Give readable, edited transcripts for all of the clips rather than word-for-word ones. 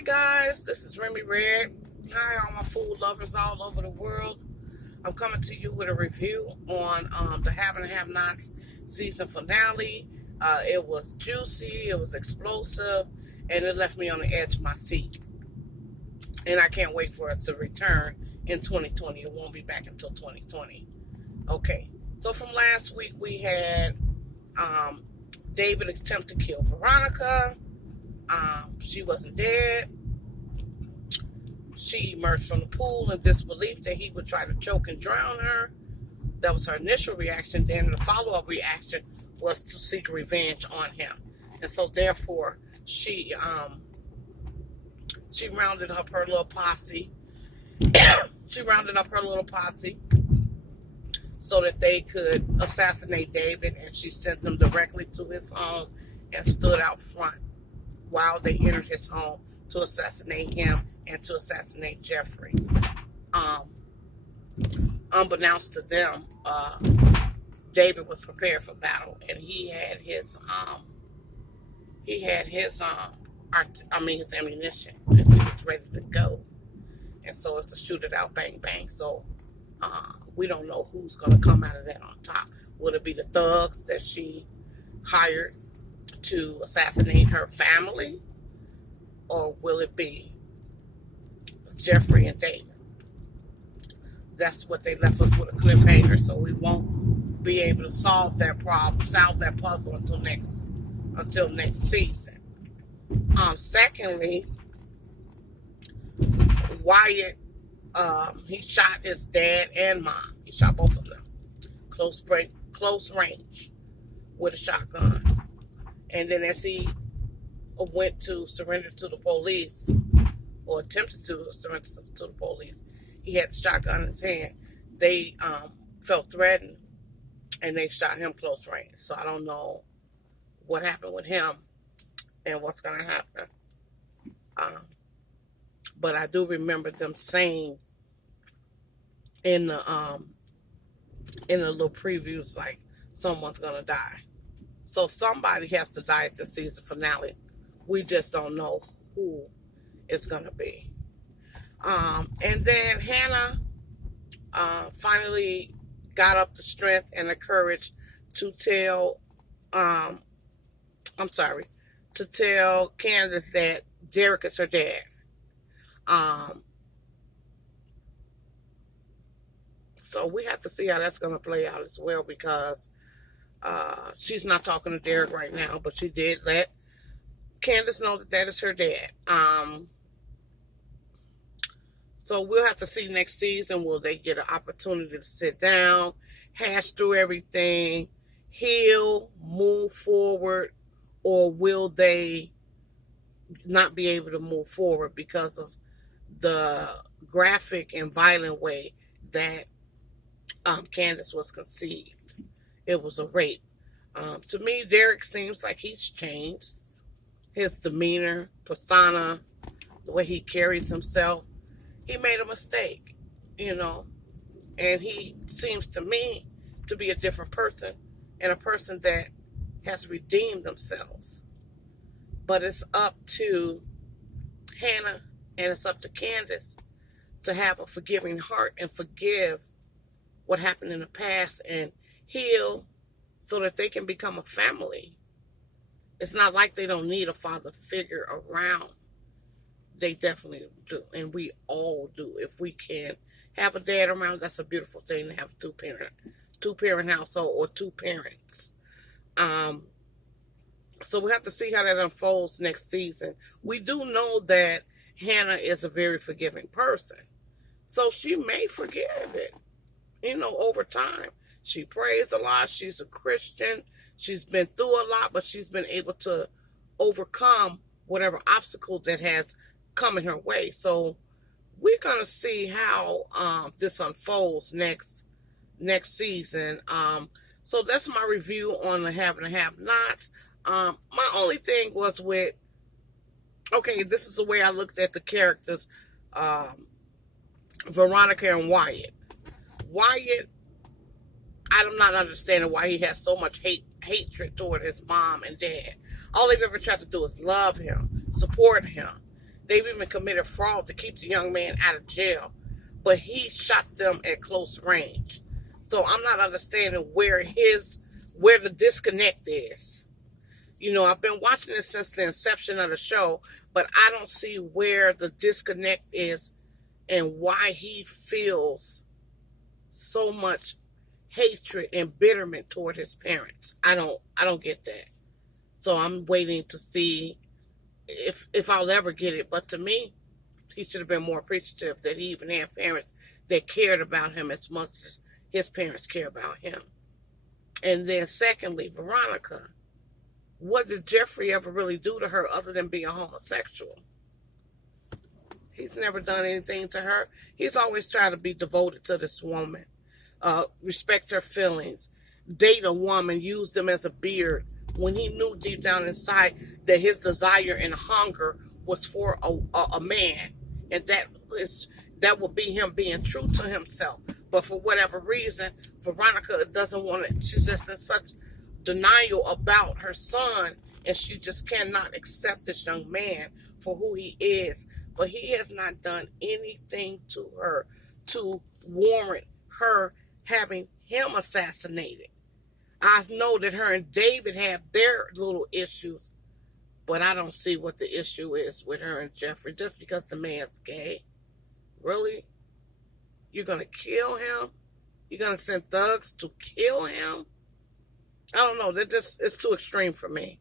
Hi guys, this is Remy Red. Hi all my food lovers all over the world. I'm coming to you with a review on the Have and Have Nots season finale. It was juicy, it was explosive, and it left me on the edge of my seat. And I can't wait for it to return in 2020. It won't be back until 2020. Okay, so from last week we had David attempt to kill Veronica. She wasn't dead. She emerged from the pool in disbelief that he would try to choke and drown her. That was her initial reaction. Then the follow-up reaction was to seek revenge on him. And so therefore, she rounded up her little posse. She rounded up her little posse so that they could assassinate David, and she sent them directly to his home and stood out front while they entered his home to assassinate him and to assassinate Jeffrey. Unbeknownst to them, David was prepared for battle, and he had his ammunition, and he was ready to go. And so it's to shoot it out, bang bang. So we don't know who's going to come out of that on top. Will it be the thugs that she hired to assassinate her family, or will it be Jeffrey and David? That's what they left us with, a cliffhanger, so we won't be able to solve that problem, solve that puzzle until next season. Secondly, Wyatt, he shot his dad and mom. He shot both of them close range with a shotgun. And then as he went to surrender to the police, or attempted to surrender to the police, he had the shotgun in his hand. They felt threatened, and they shot him close range. So I don't know what happened with him and what's going to happen. But I do remember them saying in the little previews, like, someone's going to die. So somebody has to die at the season finale. We just don't know who it's going to be. And then Hannah finally got up the strength and the courage to tell, to tell Candace that Derek is her dad. So we have to see how that's going to play out as well, because she's not talking to Derek right now, but she did let Candace know that is her dad. So we'll have to see next season. Will they get an opportunity to sit down, hash through everything, heal, move forward, or will they not be able to move forward because of the graphic and violent way that Candace was conceived? It was a rape. To me, Derek seems like he's changed. His demeanor, persona, the way he carries himself. He made a mistake, and he seems to me to be a different person, and a person that has redeemed themselves. But it's up to Hannah and it's up to Candace to have a forgiving heart and forgive what happened in the past and heal so that they can become a family. It's not like they don't need a father figure around. They definitely do, and we all do. If we can have a dad around, that's a beautiful thing to have a two-parent household or two parents. So we have to see how that unfolds next season. We do know that Hannah is a very forgiving person, so she may forgive it, over time. She prays a lot. She's a Christian. She's been through a lot, but she's been able to overcome whatever obstacle that has come in her way. So we're going to see how this unfolds next season. So that's my review on the Have and Have Nots. My only thing was this is the way I looked at the characters, Veronica and Wyatt. Wyatt, I'm not understanding why he has so much hatred toward his mom and dad. All they've ever tried to do is love him, support him. They've even committed fraud to keep the young man out of jail. But he shot them at close range. So I'm not understanding where the disconnect is. You know, I've been watching this since the inception of the show, but I don't see where the disconnect is and why he feels so much hatred and bitterment toward his parents. I don't get that. So I'm waiting to see if I'll ever get it. But to me, he should have been more appreciative that he even had parents that cared about him as much as his parents care about him. And then secondly, Veronica, what did Jeffrey ever really do to her other than being homosexual? He's never done anything to her. He's always tried to be devoted to this woman, respect her feelings, date a woman, use them as a beard, when he knew deep down inside that his desire and hunger was for a man, and that would be him being true to himself. But for whatever reason, Veronica doesn't want it. She's just in such denial about her son, and she just cannot accept this young man for who he is. But he has not done anything to her to warrant her having him assassinated. I know that her and David have their little issues, but I don't see what the issue is with her and Jeffrey just because the man's gay. Really? You're going to kill him? You're going to send thugs to kill him? I don't know. It's too extreme for me.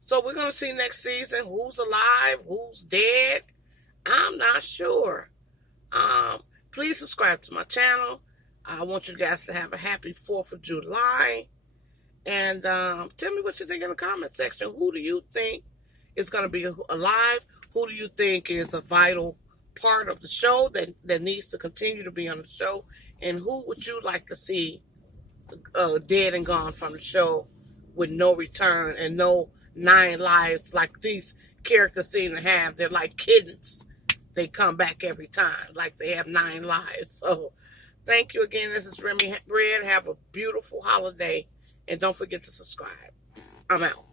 So we're going to see next season who's alive, who's dead. I'm not sure. Please subscribe to my channel. I want you guys to have a happy 4th of July. And tell me what you think in the comment section. Who do you think is going to be alive? Who do you think is a vital part of the show that needs to continue to be on the show? And who would you like to see dead and gone from the show with no return and no 9 lives like these characters seem to have? They're like kittens. They come back every time like they have 9 lives. So thank you again. This is Remy Red. Have a beautiful holiday. And don't forget to subscribe. I'm out.